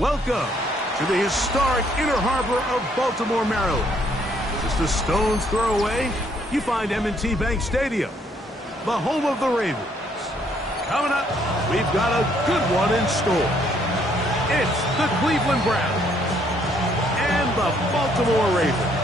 Welcome to the historic Inner Harbor of Baltimore, Maryland. Just a stone's throw away, you find M&T Bank Stadium, the home of the Ravens. Coming up, we've got a good one in store. It's the Cleveland Browns and the Baltimore Ravens.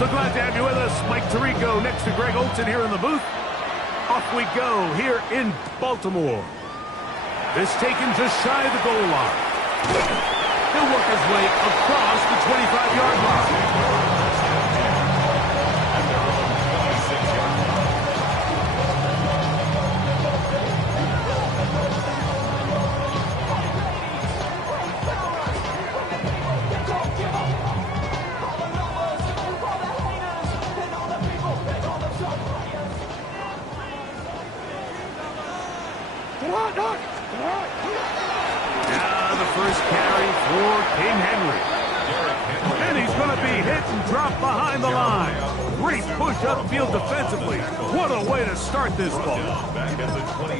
So glad to have you with us. Mike Tirico next to Greg Olson here in the booth. Off we go here in Baltimore. This taken just shy of the goal line. He'll work his way across the 25-yard line. Now the first carry for King Henry. And he's going to be hit and dropped behind the line. Great push upfield defensively. What a way to start this ball.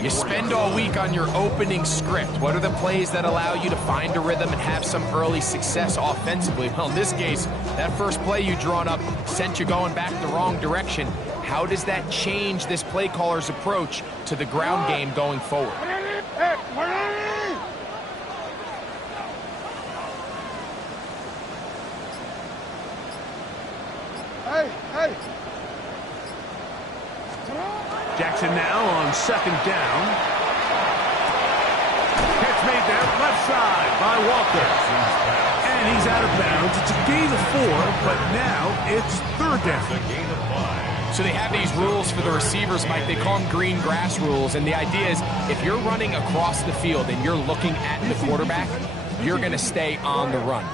You spend all week on your opening script. What are the plays that allow you to find a rhythm and have some early success offensively? Well, in this case, that first play you drawn up sent you going back the wrong direction. How does that change this play caller's approach to the ground game going forward? Jackson now on second down. Catch made there, left side by Walker. And he's out of bounds. It's a gain of 4, but now it's third down. So they have these rules for the receivers, Mike. They call them green grass rules. And the idea is if you're running across the field and you're looking at the quarterback, you're going to stay on the run.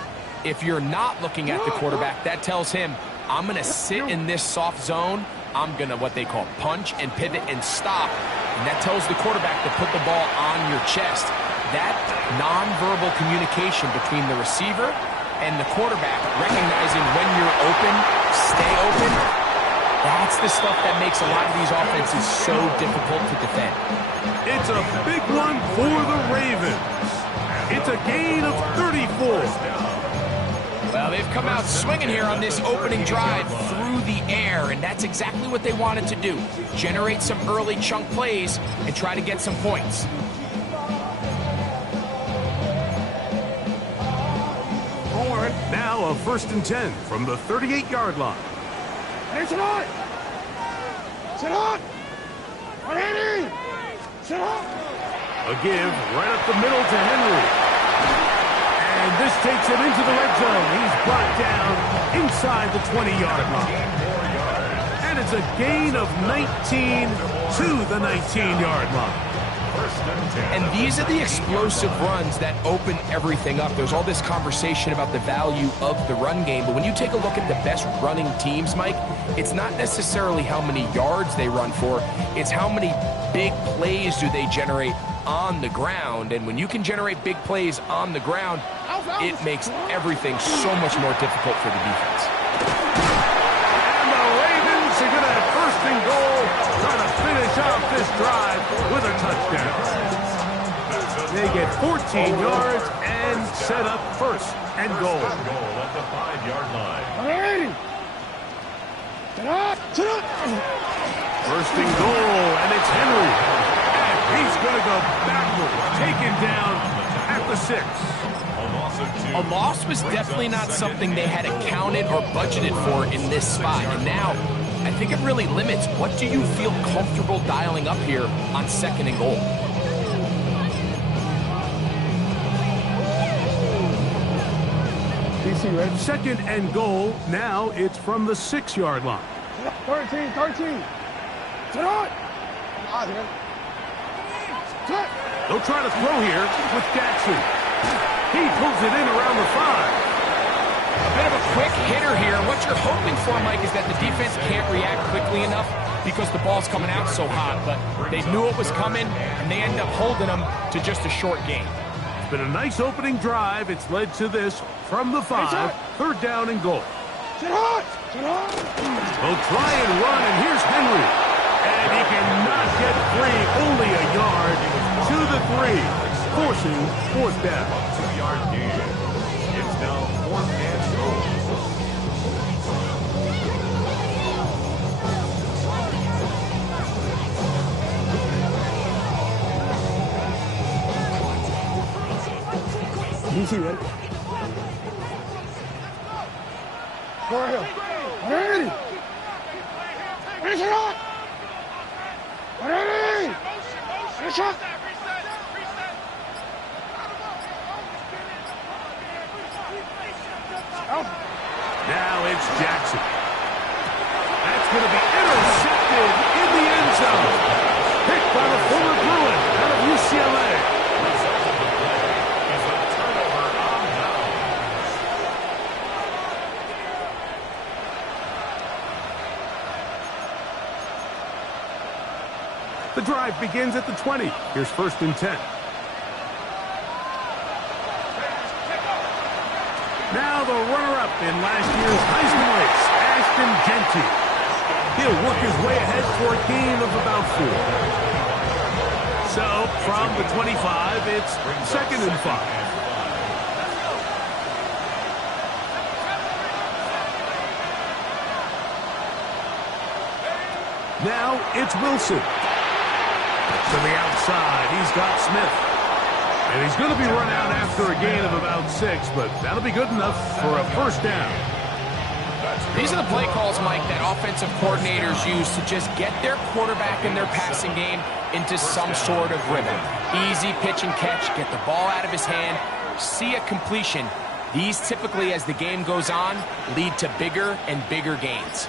If you're not looking at the quarterback, that tells him, I'm going to sit in this soft zone. I'm going to what they call punch and pivot and stop. And that tells the quarterback to put the ball on your chest. That nonverbal communication between the receiver and the quarterback, recognizing when you're open, stay open, that's the stuff that makes a lot of these offenses so difficult to defend. It's a big one for the Ravens. It's a gain of 34. Well, they've come out swinging here on this opening drive through the air, and that's exactly what they wanted to do. Generate some early chunk plays and try to get some points. Now a 1st and 10 from the 38-yard line. Sit on! Sit on! Sit on! A give right up the middle to Henry. And this takes him into the red zone. He's brought down inside the 20-yard line. And it's a gain of 19 to the 19-yard line. And these are the explosive runs that open everything up. There's all this conversation about the value of the run game, but when you take a look at the best running teams, Mike, it's not necessarily how many yards they run for, it's how many big plays do they generate on the ground. And when you can generate big plays on the ground, it makes everything so much more difficult for the defense. And the Ravens are going to have 1st and goal, trying to finish off this drive with a touchdown. They get 14 yards and set up 1st and goal. At the 5-yard line. 1st and goal, and it's Henry. And he's going to go backwards, taken down at the 6. A loss was definitely not something they had accounted or budgeted for in this spot. And now, I think it really limits what do you feel comfortable dialing up here on 2nd and goal. DC, ready? 2nd and goal, now it's from the 6-yard line. 13. Sit on! They'll try to throw here with Jackson. He pulls it in around the 5. A bit of a quick hitter here. What you're hoping for, Mike, is that the defense can't react quickly enough because the ball's coming out so hot. But they knew it was coming, and they end up holding them to just a short gain. It's been a nice opening drive. It's led to this from the 5, third down and goal. Sit hot! Sit hot! They'll try and run, and here's Henry. And he cannot get free. Only a yard to the 3, forcing fourth down. 2-yard gain. It's now 4th and goal. Easy, ready? Go ahead. Ready? Finish it up! Ready? Finish up! Now it's Jackson. That's going to be intercepted in the end zone. Picked by the former Bruin out of UCLA. The drive begins at the 20. Here's 1st and 10. Now the runner-up in last year's Heisman race, Ashton Genty. He'll work his way ahead for a gain of about 4. So, from the 25, it's 2nd and 5. Now it's Wilson. To the outside, he's got Smith. And he's going to be run out after a gain of about 6, but that'll be good enough for a first down. These are the play calls, Mike, that offensive coordinators use to just get their quarterback in their passing game into some sort of rhythm. Easy pitch and catch, get the ball out of his hand, see a completion. These typically, as the game goes on, lead to bigger and bigger gains.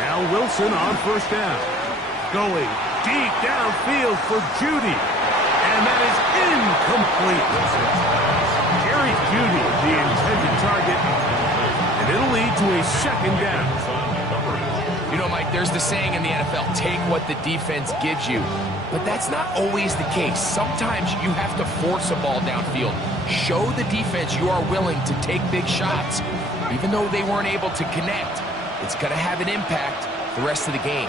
Now Wilson on first down. Going deep downfield for Judy. And that is incomplete. Jerry Judy, the intended target. And it'll lead to a 2nd down. You know, Mike, there's the saying in the NFL, take what the defense gives you. But that's not always the case. Sometimes you have to force a ball downfield. Show the defense you are willing to take big shots. Even though they weren't able to connect, it's going to have an impact the rest of the game.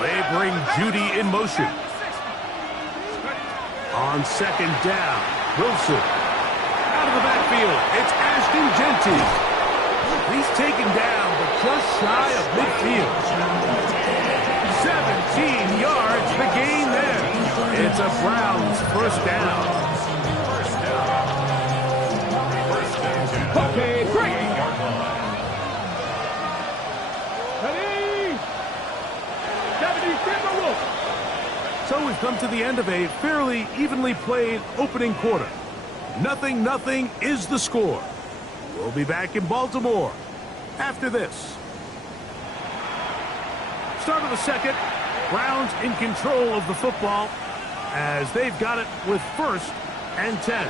They bring Judy in motion. On 2nd down, Wilson. Out of the backfield, it's Ashton Genty. He's taken down, but just shy of midfield. 17 yards, the gain there. It's a Browns first down. Okay, great! Ready? Deputy Timberwolf! So we've come to the end of a fairly evenly played opening quarter. 0-0 is the score. We'll be back in Baltimore after this. Start of the 2nd. Browns in control of the football as they've got it with 1st and 10.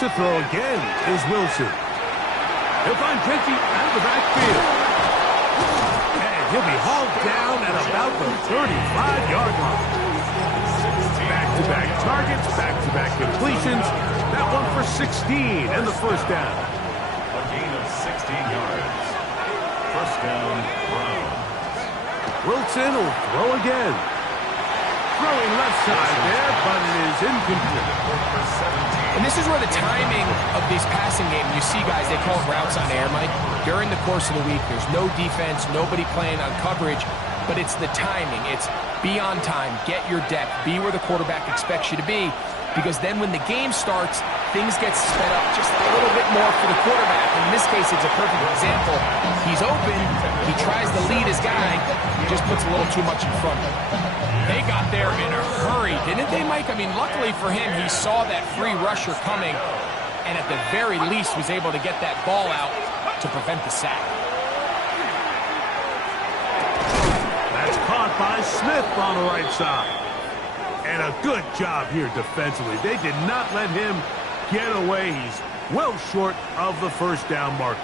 To throw again is Wilson. He'll find Genty out of the backfield. And he'll be hauled down at about the 35-yard line. Back-to-back targets, back-to-back completions. That one for 16 and the first down. A gain of 16 yards. First down, Browns. Wilson will throw again. Throwing left side there, but it is incomplete. And this is where the timing of these passing games, you see guys, they call it routes on air, Mike. During the course of the week, there's no defense, nobody playing on coverage, but it's the timing. It's be on time, get your depth, be where the quarterback expects you to be, because then when the game starts, things get sped up just a little bit more for the quarterback. In this case, it's a perfect example. He's open, he tries to lead his guy, he just puts a little too much in front of him. They got there in a hurry, didn't they, Mike? I mean, luckily for him, he saw that free rusher coming and at the very least was able to get that ball out to prevent the sack. That's caught by Smith on the right side. And a good job here defensively. They did not let him get away. He's well short of the first down marker.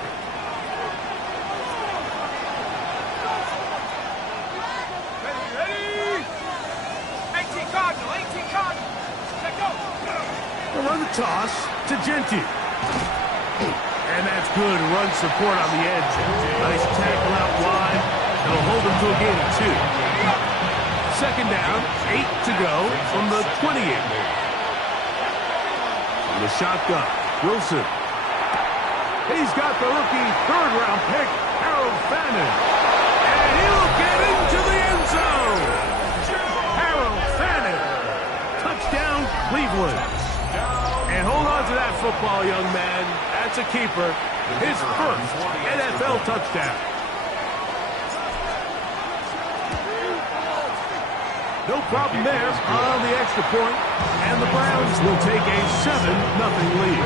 toss to Genty. And that's good run support on the edge. Nice tackle out wide. It'll hold them to a gain of 2. Second down, 8 to go from the 28. From the shotgun, Wilson. He's got the rookie third-round pick, Harold Fannin. And he'll get into the end zone. Harold Fannin. Touchdown, Cleveland. And hold on to that football, young man. That's a keeper. His first NFL touchdown. No problem there on the extra point, and the Browns will take a 7-0 lead.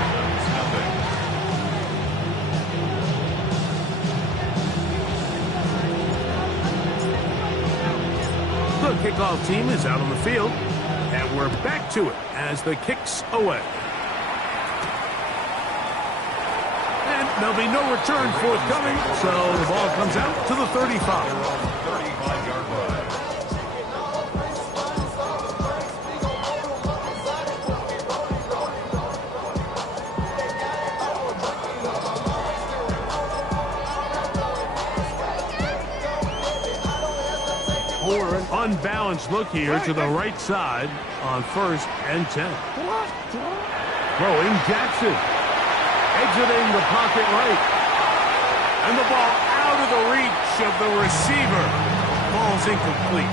The kickoff team is out on the field, and we're back to it as the kick's away. And there'll be no return forthcoming, so the ball comes out to the 35. 35-yard line. Unbalanced look here to the right side on 1st and 10. Throwing Jackson. Exiting the pocket right. And the ball out of the reach of the receiver. Ball's incomplete.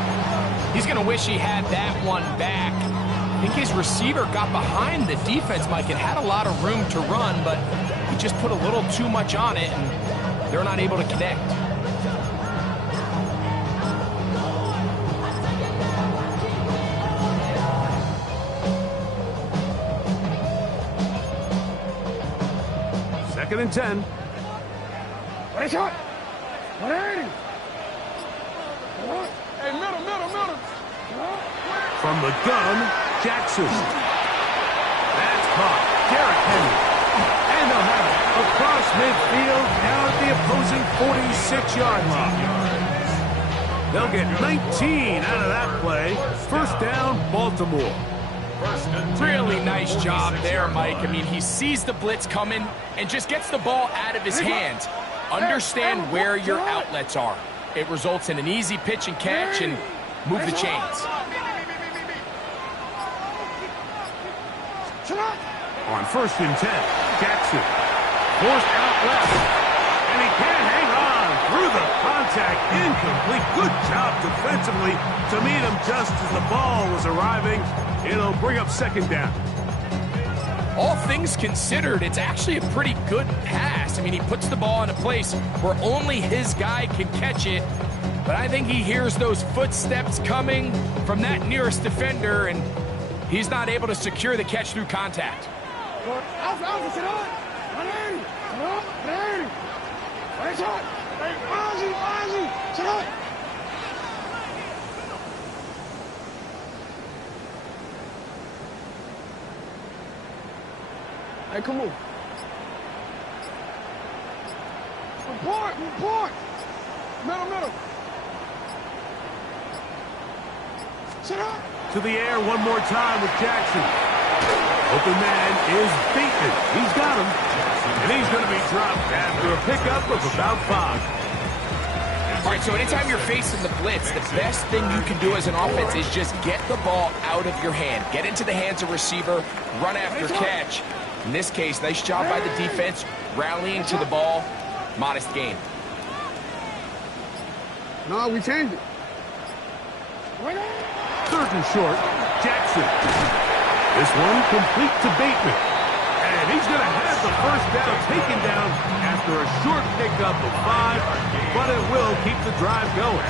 He's going to wish he had that one back. I think his receiver got behind the defense, Mike, and had a lot of room to run, but he just put a little too much on it, and they're not able to connect. Second and 10. Hey, shot. 180. Hey, middle. From the gun, Jackson. That's caught. Derrick Henry. And they'll have it across midfield down at the opposing 46-yard line. They'll get 19 out of that play. First down, Baltimore. Really nice job there, Mike. I mean, he sees the blitz coming and just gets the ball out of his hands. Understand where your outlets are. It results in an easy pitch and catch and move the chains. On 1st and 10, Jackson. Forced out left. And he can't hang on through the contact. Incomplete. Good job defensively to meet him just as the ball was arriving. It'll bring up second down. All things considered, it's actually a pretty good pass. I mean, he puts the ball in a place where only his guy can catch it. But I think he hears those footsteps coming from that nearest defender, and he's not able to secure the catch through contact. Hey, come on. Report. Middle. Sit up. To the air one more time with Jackson. Open man is Bateman. He's got him. And he's going to be dropped after a pickup of about 5. All right, so anytime you're facing the blitz, the best thing you can do as an offense is just get the ball out of your hand. Get into the hands of receiver, run after catch. In this case, nice job by the defense, rallying to the ball. Modest gain. No, we changed it. 3rd and short, Jackson. This one complete to Bateman. And he's going to have the first down taken down after a short pickup of 5, but it will keep the drive going.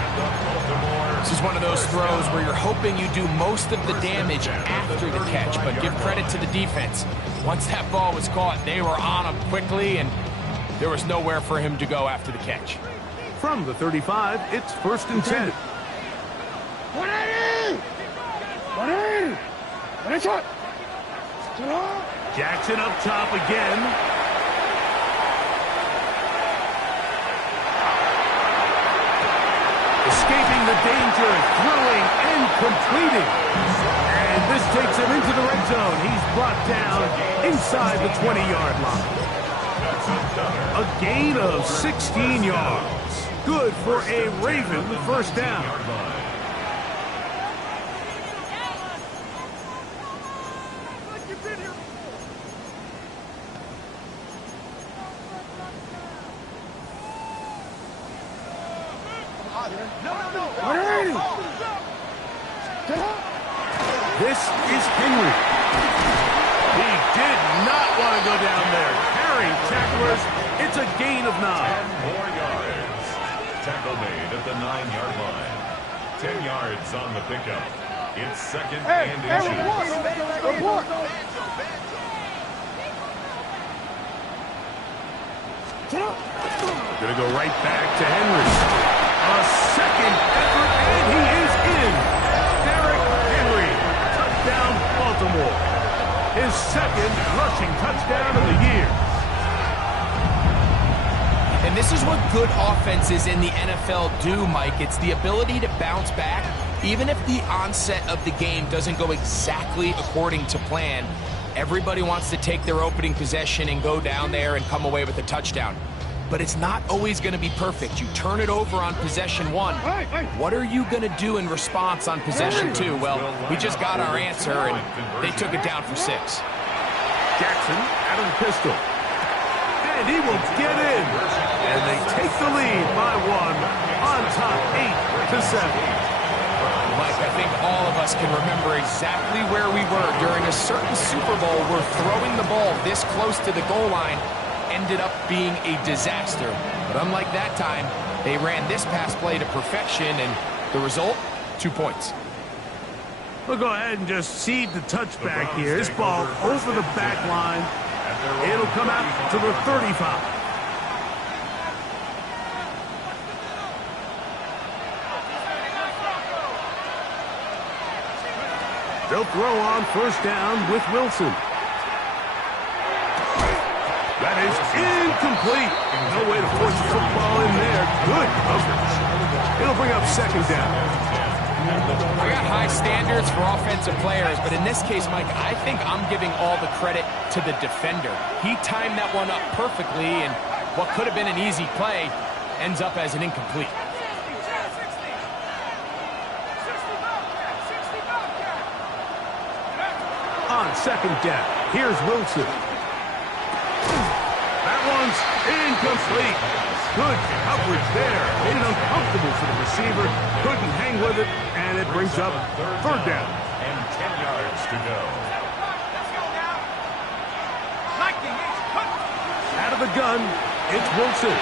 This is one of those throws where you're hoping you do most of the damage after the catch, but give credit to the defense. Once that ball was caught, they were on him quickly, and there was nowhere for him to go after the catch. From the 35, it's 1st and 10. 180. Jackson up top again. Escaping the danger, throwing and completing. And And this takes him into the red zone. He's brought down inside the 20-yard line. A gain of 16 yards. Good for a Raven first down. This is Henry. He did not want to go down there. Carrying tacklers, it's a gain of 9. 10 more yards. Tackle made at the 9-yard line. 10 yards on the pickup. It's second and inches. Report. Gonna go right back to Henry. A second effort, and he is in. Derrick Henry, touchdown Baltimore. His second rushing touchdown of the year. And this is what good offenses in the NFL do, Mike. It's the ability to bounce back, even if the onset of the game doesn't go exactly according to plan. Everybody wants to take their opening possession and go down there and come away with a touchdown. But it's not always going to be perfect. You turn it over on possession 1. What are you going to do in response on possession 2? Well, we just got our answer, and they took it down for 6. Jackson out of the pistol. And he will get in. And they take the lead by 1 on top 8-7. Mike, I think all of us can remember exactly where we were during a certain Super Bowl where throwing the ball this close to the goal line ended up being a disaster. But unlike that time, they ran this pass play to perfection, and the result, 2 points. We'll go ahead and just cede the touchback here. This ball over the back line. It'll come out to the 35. They'll throw on first down with Wilson. That is incomplete. No way to force the football in there. Good coverage. It'll bring up second down. I got high standards for offensive players, but in this case, Mike, I think I'm giving all the credit to the defender. He timed that one up perfectly, and what could have been an easy play ends up as an incomplete. On second down, here's Wilson. That one's incomplete. Good coverage there. Made it uncomfortable for the receiver. Couldn't hang with it, and it brings up third down. And 10 yards to go. Out of the gun, it's Wilson.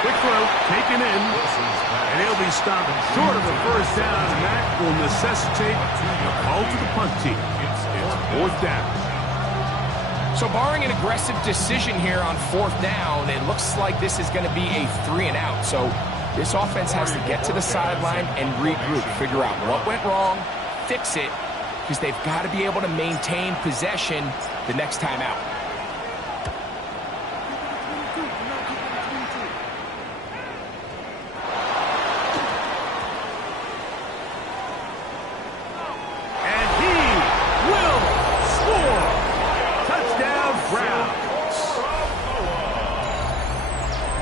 Quick throw, taken in, and he'll be stopped short of the first down, and that will necessitate a call to the punt team. It's fourth down. So barring an aggressive decision here on fourth down, it looks like this is going to be a 3-and-out. So this offense has to get to the sideline and regroup, figure out what went wrong, fix it, because they've got to be able to maintain possession the next time out.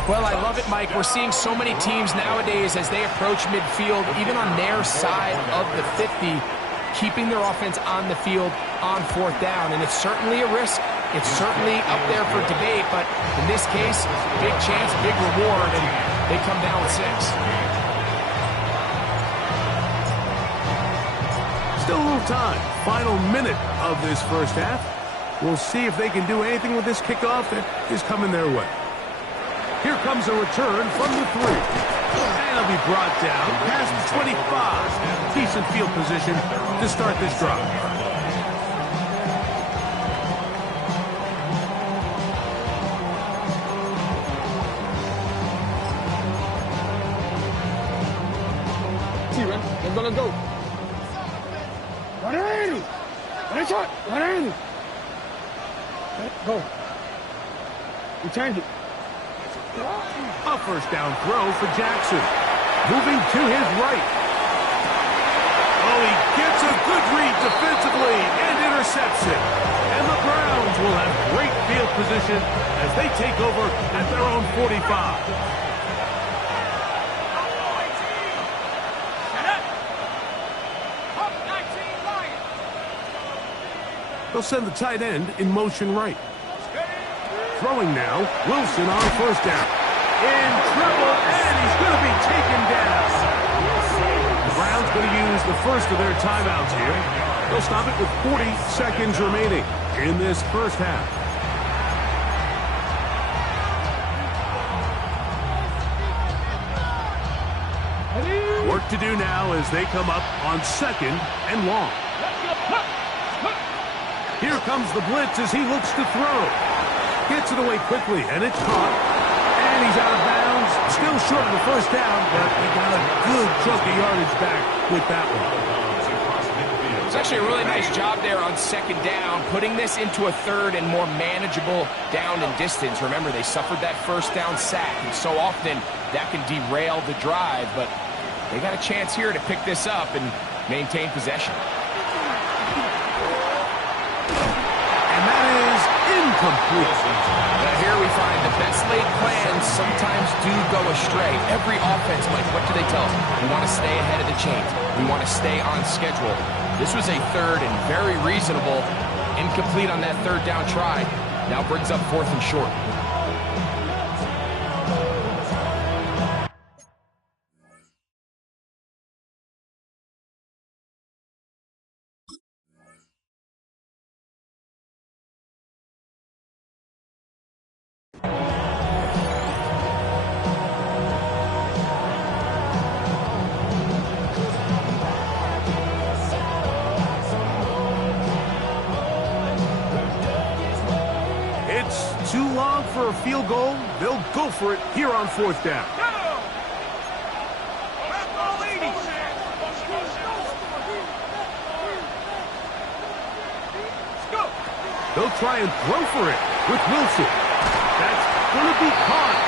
Well, I love it, Mike. We're seeing so many teams nowadays as they approach midfield, even on their side of the 50, keeping their offense on the field on fourth down. And it's certainly a risk. It's certainly up there for debate, but in this case, big chance, big reward, and they come down with 6. Still a little time. Final minute of this first half. We'll see if they can do anything with this kickoff that is coming their way. Here comes a return from the 3. And it'll be brought down past the 25. Decent field position to start this drive. See, man, they're gonna go. 180. One shot. 180. Go. We change it. A first down throw for Jackson. Moving to his right. Oh, he gets Makes a good read defensively and intercepts it. And the Browns will have great field position as they take over at their own 45. They'll send the tight end in motion right. Throwing now, Wilson on first down. In trouble, and he's going to be taken down. The Browns going to use the first of their timeouts here. They'll stop it with 40 seconds remaining in this first half. Work to do now as they come up on second and long. Here comes the blitz as he looks to throw. Gets it away quickly, and it's caught. And he's out of bounds. Still short of the first down, but he got a good chunk of yardage back with that one. It's actually a really nice job there on second down, putting this into a third and more manageable down and distance. Remember, they suffered that first down sack, and so often that can derail the drive, but they got a chance here to pick this up and maintain possession. Incomplete. Now here we find the best laid plans sometimes do go astray. Every offense, Mike, what do they tell us? We want to stay ahead of the chains. We want to stay on schedule. This was a third and very reasonable. Incomplete on that third down try. Now brings up fourth and short. Too long for a field goal. They'll go for it here on fourth down. They'll try and throw for it with Wilson. That's going to be caught.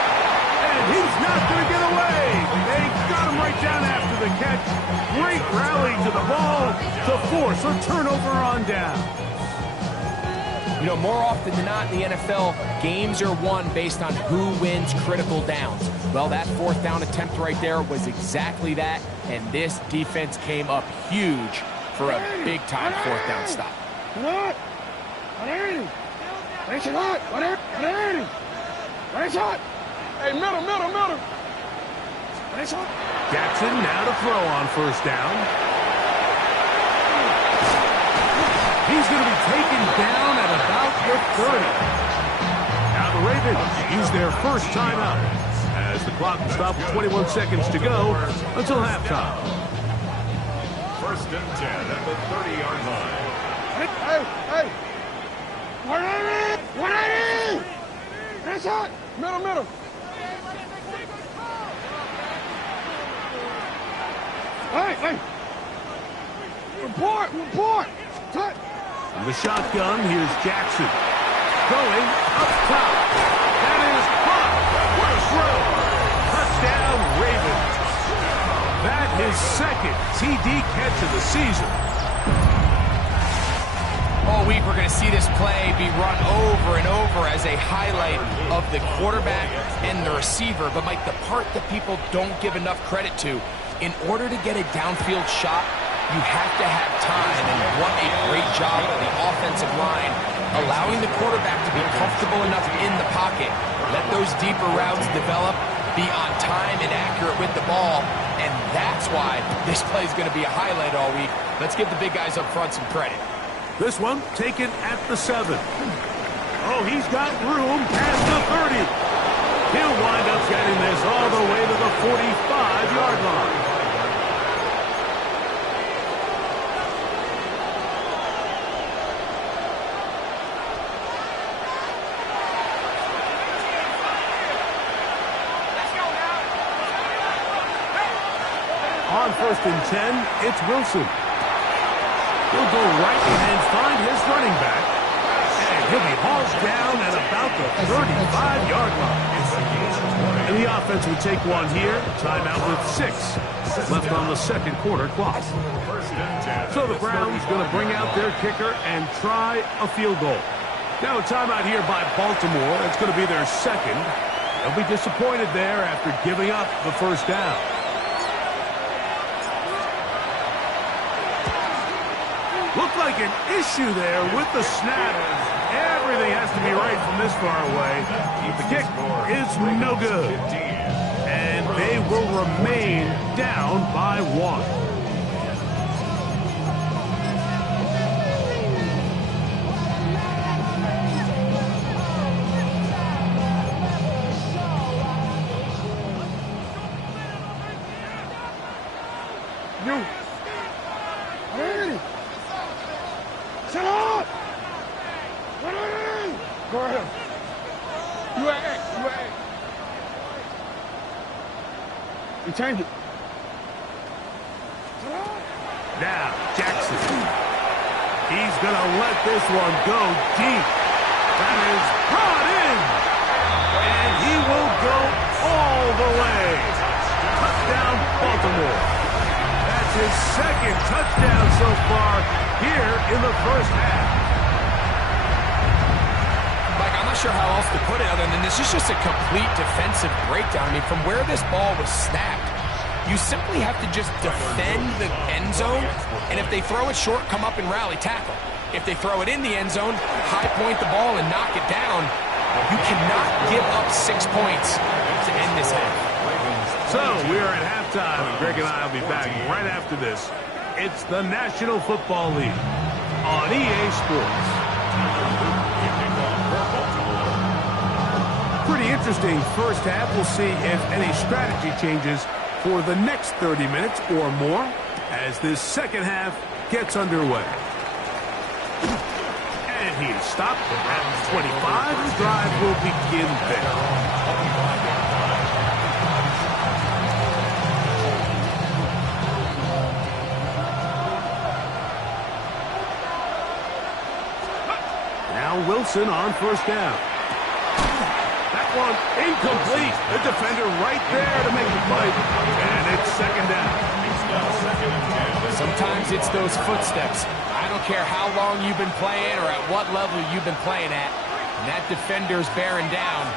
And he's not going to get away. They got him right down after the catch. Great rally to the ball to force a turnover on down. You know, more often than not in the NFL, games are won based on who wins critical downs. Well, that fourth down attempt right there was exactly that, and this defense came up huge for a big-time fourth down stop. Hey, middle. Jackson now to throw on first down. He's going to be taken down at about the 30. Now the Ravens use their first timeout as the clock will stop with 21 seconds to go until halftime. First and 10 at the 30-yard line. Hey! 180! That's hot! Middle! Hey! Report! Touch! From the shotgun, here's Jackson. Going up top. That is caught. What a throw. Touchdown, Ravens. That is second TD catch of the season. All week we're going to see this play be run over and over as a highlight of the quarterback and the receiver. But, Mike, the part that people don't give enough credit to, in order to get a downfield shot, you have to have time, and what a great job of the offensive line, allowing the quarterback to be comfortable enough in the pocket, let those deeper routes develop, be on time and accurate with the ball, and that's why this play is going to be a highlight all week. Let's give the big guys up front some credit. This one taken at the 7. Oh, he's got room past the 30. He'll wind up getting this all the way to the 45-yard line. On first and 10, it's Wilson. He'll go right and find his running back. And he'll be hauled down at about the 35-yard line. And the offense will take one here. Timeout with 6 left on the second quarter clock. So the Browns going to bring out their kicker and try a field goal. Now a timeout here by Baltimore. It's going to be their second. They'll be disappointed there after giving up the first down. Looked like an issue there with the snap. Everything has to be right from this far away. The kick is no good. And they will remain down by 1. Go ahead. You at X. You at X. You change it. Now, Jackson. He's going to let this one go deep. That is brought in. And he will go all the way. Touchdown, Baltimore. That's his second touchdown so far here in the first half. I'm not sure how else to put it other than this is just a complete defensive breakdown. I mean, from where this ball was snapped, you simply have to just defend the end zone, and if they throw it short, come up and rally tackle. If they throw it in the end zone, high point the ball and knock it down. You cannot give up 6 points to end this half. So we are at halftime, and Greg and I will be back right after this. It's the National Football League on EA Sports. Pretty interesting first half. We'll see if any strategy changes for the next 30 minutes or more as this second half gets underway. And he is stopped around 25. The drive will begin there. Now Wilson on first down. That one incomplete. The defender right there to make the play. And it's second down. Sometimes it's those footsteps. I don't care how long you've been playing or at what level you've been playing at. And that defender's bearing down.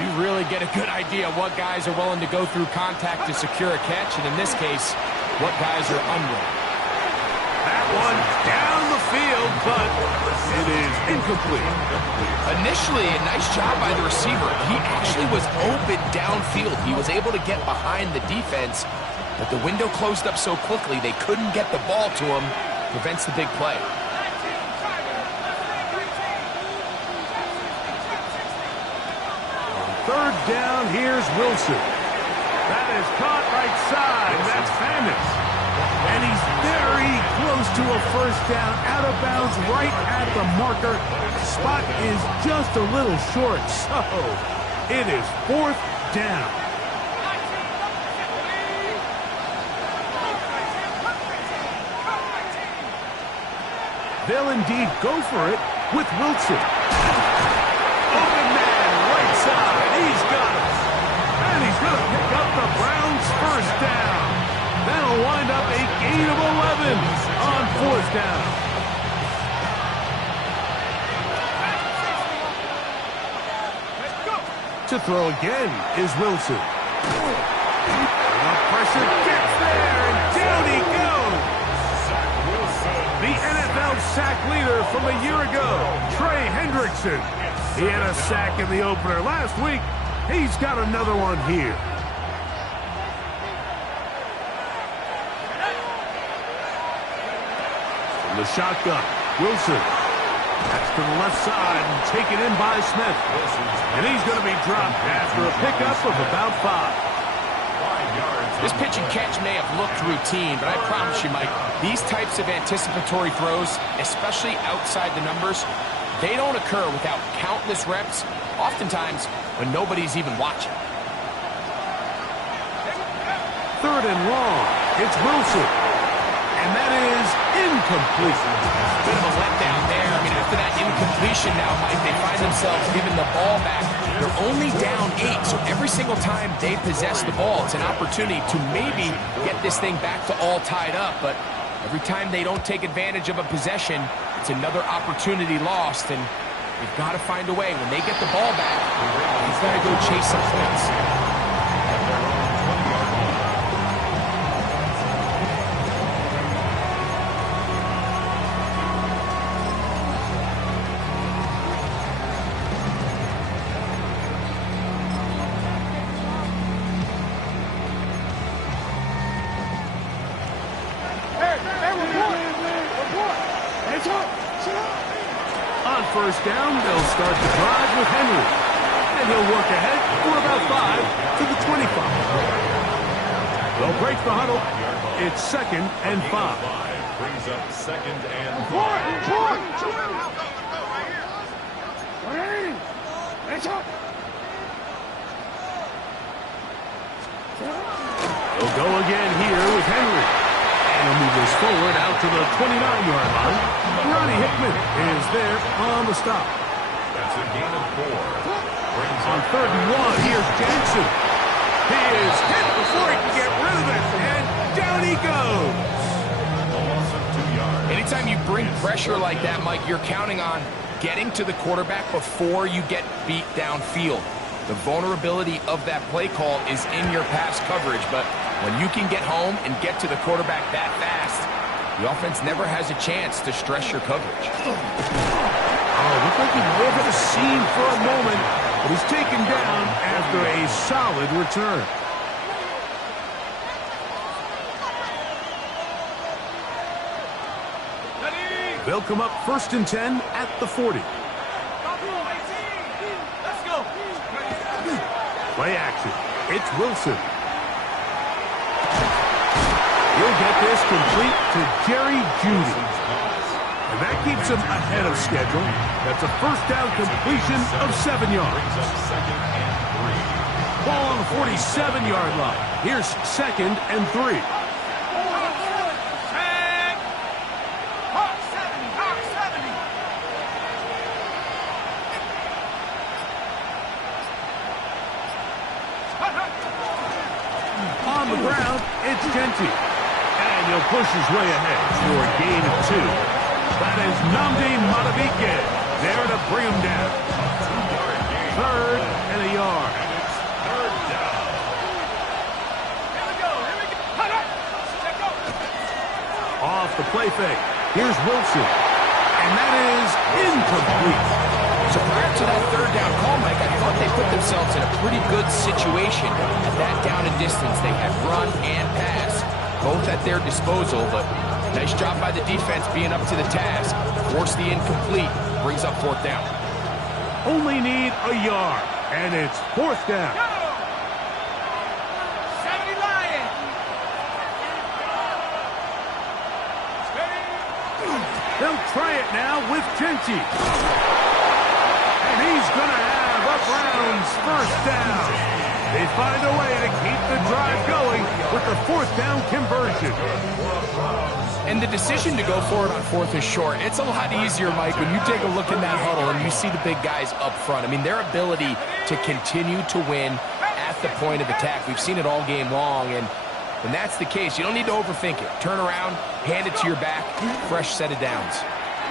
You really get a good idea of what guys are willing to go through contact to secure a catch. And in this case, what guys are unwilling. That one down the field, but it is incomplete. Initially, a nice job by the receiver. He actually was open downfield. He was able to get behind the defense, but the window closed up so quickly they couldn't get the ball to him. Prevents the big play. On third down, here's Wilson. That is caught right side. That's Famous. And he's very close to a first down, out of bounds, right at the marker. Spot is just a little short, so it is fourth down. They'll indeed go for it with Wilson. Open man, right side. He's got it. And he's going to pick up the Browns' first down. That'll wind up a gain of 11 on fourth down. To throw again is Wilson. The pressure gets there, and down he goes. The NFL sack leader from a year ago, Trey Hendrickson. He had a sack in the opener last week. He's got another one here. The shotgun. Wilson. That's to the left side and taken in by Smith. And he's going to be dropped after a pickup of about 5. This pitch and catch may have looked routine, but I promise you, Mike, these types of anticipatory throws, especially outside the numbers, they don't occur without countless reps, oftentimes when nobody's even watching. Third and long. It's Wilson. And that is incomplete. Bit of a letdown there. I mean, after that incompletion now, Mike, they find themselves giving the ball back They're only down 8, so every single time they possess the ball, it's an opportunity to maybe get this thing back to all tied up. But every time they don't take advantage of a possession, it's another opportunity lost, and they've got to find a way. When they get the ball back, they've got to go chase some points. On first down, they'll start the drive with Henry. And he'll work ahead for about 5 to the 25. They'll break the huddle. It's 2nd and 5. Brings up 2nd and 5. They'll go again here with Henry. And he'll move this forward out to the 29-yard line. Ronnie Hickman is there on the stop. That's a gain of 4. Brings On up 3rd and 1, here's Jensen. He is hit before he can get rid of it, and down he goes. a loss of 2 yards. Anytime you bring pressure like that, Mike, you're counting on getting to the quarterback before you get beat downfield. The vulnerability of that play call is in your pass coverage, but when you can get home and get to the quarterback that fast, the offense never has a chance to stress your coverage. Oh, looked like he may have hit a seam for a moment, but he's taken down after a solid return. They'll come up 1st and 10 at the 40. Play action. It's Wilson. He'll get this complete to Jerry Jeudy. And that keeps him ahead of schedule. That's a first down completion of 7 yards. Brings up 2nd and 3. Ball on the 47-yard line. Here's 2nd and 3. On the ground, it's Genty. And he'll push his way ahead for a gain of 2. That is Nnamdi Madubuike there to bring him down. 2-yard gain. 3rd and a yard. And it's 3rd down. Off the play fake. Here's Wilson. And that is incomplete. So prior to that 3rd down call, Mike, I thought they put themselves in a pretty good situation at that down and distance. They had run and pass, both at their disposal, but nice job by the defense being up to the task. Force the incomplete, brings up 4th down. Only need a yard. And it's 4th down. They'll try it now with Genty. And he's going to have a Browns 1st down. They find a way to keep the drive going with the 4th down conversion. And the decision to go for it on 4th is short. It's a lot easier, Mike, when you take a look in that huddle and you see the big guys up front. I mean, their ability to continue to win at the point of attack. We've seen it all game long, and when that's the case, you don't need to overthink it. Turn around, hand it to your back, fresh set of downs.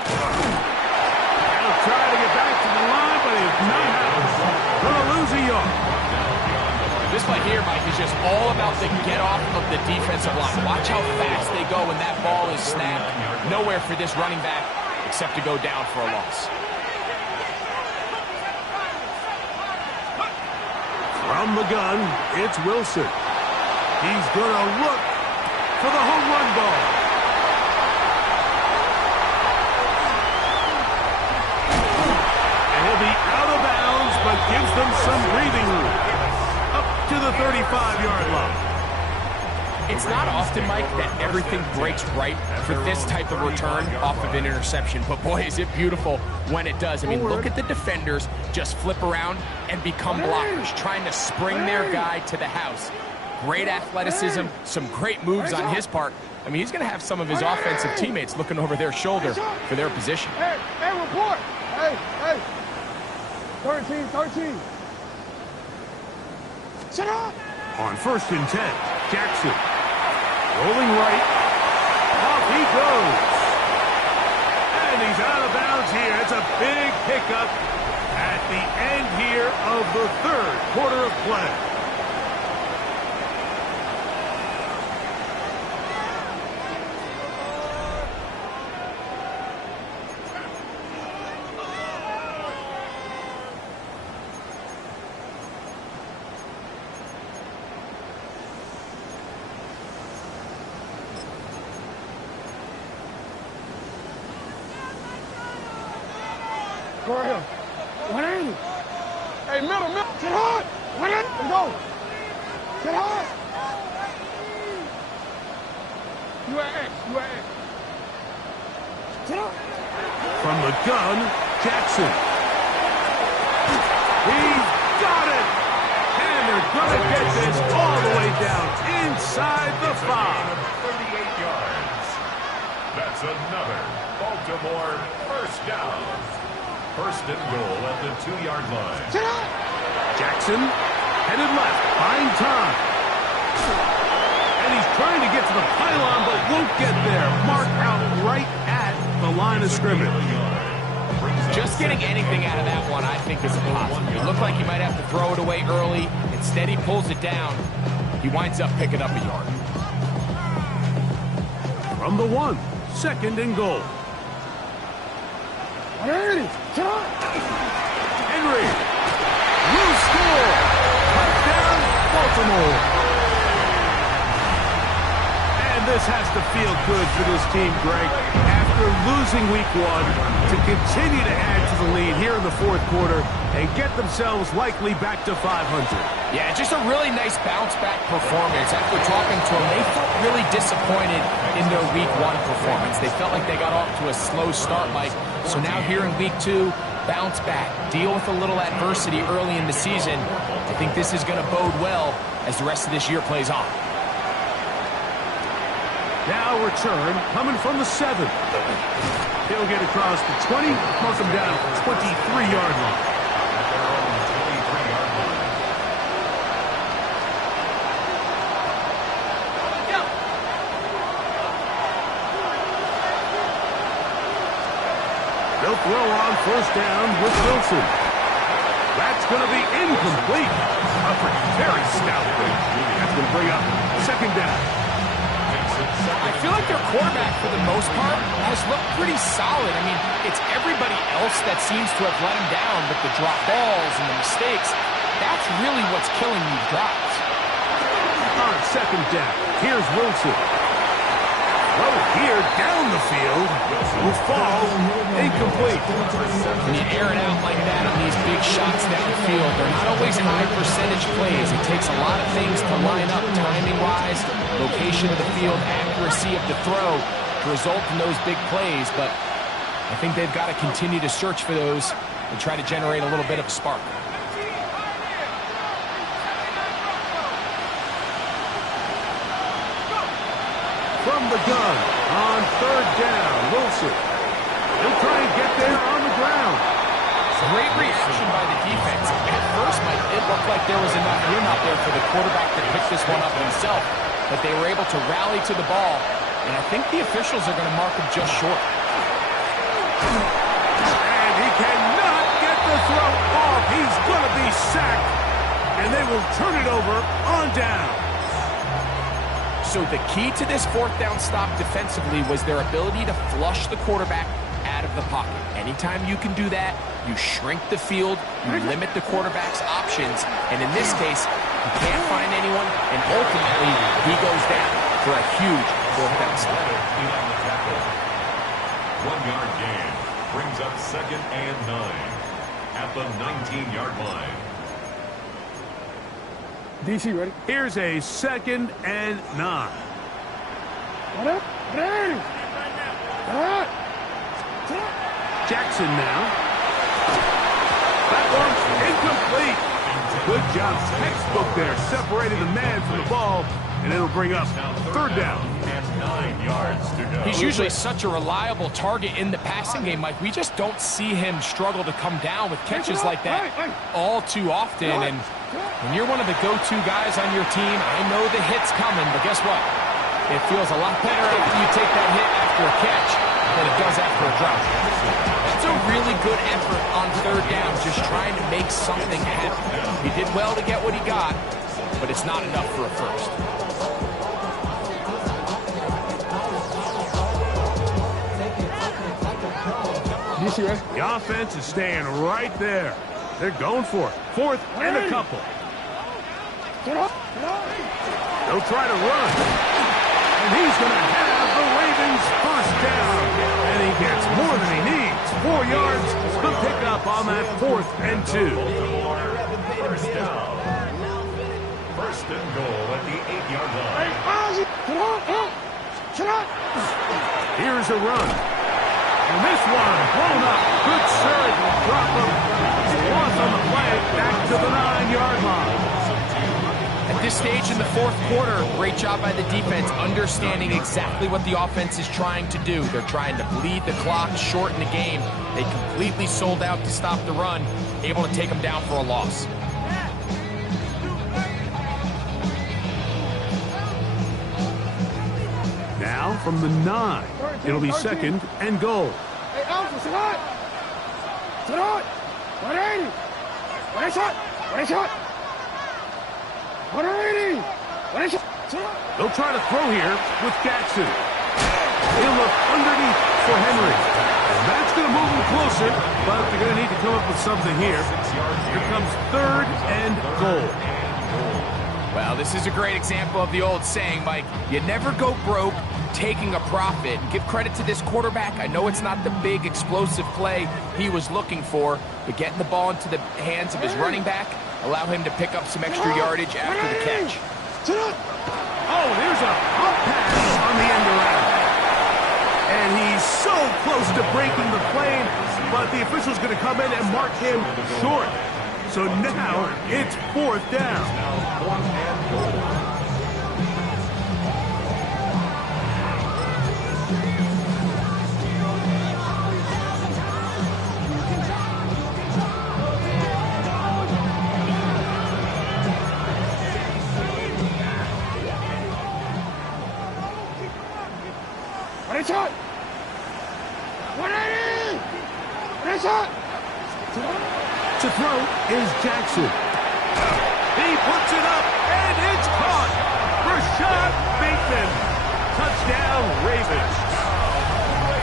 They'll try to get back to the line, but it's not happening. Gonna lose a yard. This play here, Mike, is just all about the get-off of the defensive line. Watch how fast they go when that ball is snapped. Nowhere for this running back except to go down for a loss. From the gun, it's Wilson. He's going to look for the home run ball. And he'll be out of bounds, but gives them some breathing room. Up to the 35-yard line. It's not often, Mike, that everything breaks right for this type of return off of an interception. But, boy, is it beautiful when it does. I mean, look at the defenders just flip around and become blockers, trying to spring their guy to the house. Great athleticism, some great moves on his part. I mean, he's going to have some of his offensive teammates looking over their shoulder for their position. Hey, report. Hey. 13. On 1st and 10, Jackson. Rolling right. Off he goes. And he's out of bounds here. It's a big pickup at the end here of the 3rd quarter of play. Go ahead. 180. Hey, middle. Get hard. 180. Let's go. Get hard. You at X. Get hard. From the gun, Jackson. He's got it. And they're going to get this all the way down inside the 5. 38 yards. That's another Baltimore first down. 1st and goal at the 2-yard line. Jackson headed left, buying time. And he's trying to get to the pylon, but won't get there. Mark out right at the line of scrimmage. Just getting anything out of that one, I think, is a positive. It looked like he might have to throw it away early. Instead, he pulls it down. He winds up picking up a yard. From the 1, 2nd and goal. 180. Get hard. Henry will score. Touchdown, Baltimore. And this has to feel good for this team, Greg. After losing week 1, to continue to add to the lead here in the 4th quarter and get themselves likely back to 500. Yeah, just a really nice bounce-back performance. After talking to them, they felt really disappointed in their Week 1 performance. They felt like they got off to a slow start, Mike. So now here in Week 2, bounce back, deal with a little adversity early in the season. I think this is going to bode well as the rest of this year plays on. Now return coming from the 7. He'll get across the 20, mark him down at the 23-yard line. They'll throw on 1st down with Wilson. That's going to be incomplete. Coverage very stout. That's going to bring up 2nd down. I feel like their quarterback, for the most part, has looked pretty solid. I mean, it's everybody else that seems to have let him down, but the drop balls and the mistakes, that's really what's killing these drives. On 2nd down, here's Wilson. Well, here, down the field, will fall incomplete. When you air it out like that on these big shots downfield, they're not always high percentage plays. It takes a lot of things to line up timing-wise, location of the field, accuracy of the throw to result in those big plays. But I think they've got to continue to search for those and try to generate a little bit of a spark. From the gun, on 3rd down, Wilson. He'll try and get there on the ground. Great reaction by the defense. At first, Mike, it looked like there was enough room out there for the quarterback to pick this one up himself, but they were able to rally to the ball, and I think the officials are going to mark him just short. And he cannot get the throw off. He's going to be sacked, and they will turn it over on down. So the key to this 4th down stop defensively was their ability to flush the quarterback out of the pocket. Anytime you can do that, you shrink the field, you limit the quarterback's options, and in this case, he can't find anyone, and ultimately, he goes down for a huge 4th down stop. 1-yard gain brings up 2nd and 9 at the 19-yard line. DC, ready? Here's a 2nd and 9. What up? Ready? What? Jackson now. That one's incomplete. Good job, textbook there, separating the man from the ball and it'll bring up third down. And 9 yards to go. He's usually such a reliable target in the passing game, Mike. We just don't see him struggle to come down with catches like that all too often. And when you're one of the go-to guys on your team, I know the hit's coming, but guess what? It feels a lot better after you take that hit after a catch than it does after a drop. That's a really good effort on third down, just trying to make something happen. He did well to get what he got, but it's not enough for a first. The offense is staying right there. They're going for it. Fourth and a couple. They'll try to run. And he's going to have the Ravens first down. And he gets more than he needs. 4 yards. The pickup on that 4th and 2. First down. First and goal at the 8-yard line. Here's a run. And this one blown up. Good surge. Drop him. Loss on the play. Back to the 9-yard line. At this stage in the fourth quarter, great job by the defense, understanding exactly what the offense is trying to do. They're trying to bleed the clock, shorten the game. They completely sold out to stop the run, able to take them down for a loss. Now from the 9, it'll be second and goal. Hey, Alpha, sit hot! Sit hot! 180! What is shot? What is shot? 180! What is shot? They'll try to throw here with Jackson. He'll look underneath for Henry. And that's going to move him closer, but they're going to need to come up with something here. Here comes third and goal. Well, this is a great example of the old saying, Mike, you never go broke taking a profit. Give credit to this quarterback. I know it's not the big explosive play he was looking for, but getting the ball into the hands of his running back, allow him to pick up some extra yardage after the catch. Oh, there's a pump pass on the end around. And he's so close to breaking the plane, but the official's going to come in and mark him short. So now it's fourth down. What is shot? 180! What is shot? To throw is Jackson. He puts it up, and it's caught. Rashad Bateman. Touchdown, Ravens.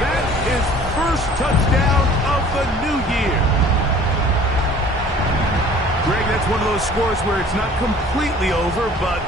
That is first touchdown of the new year. Greg, that's one of those scores where it's not completely over, but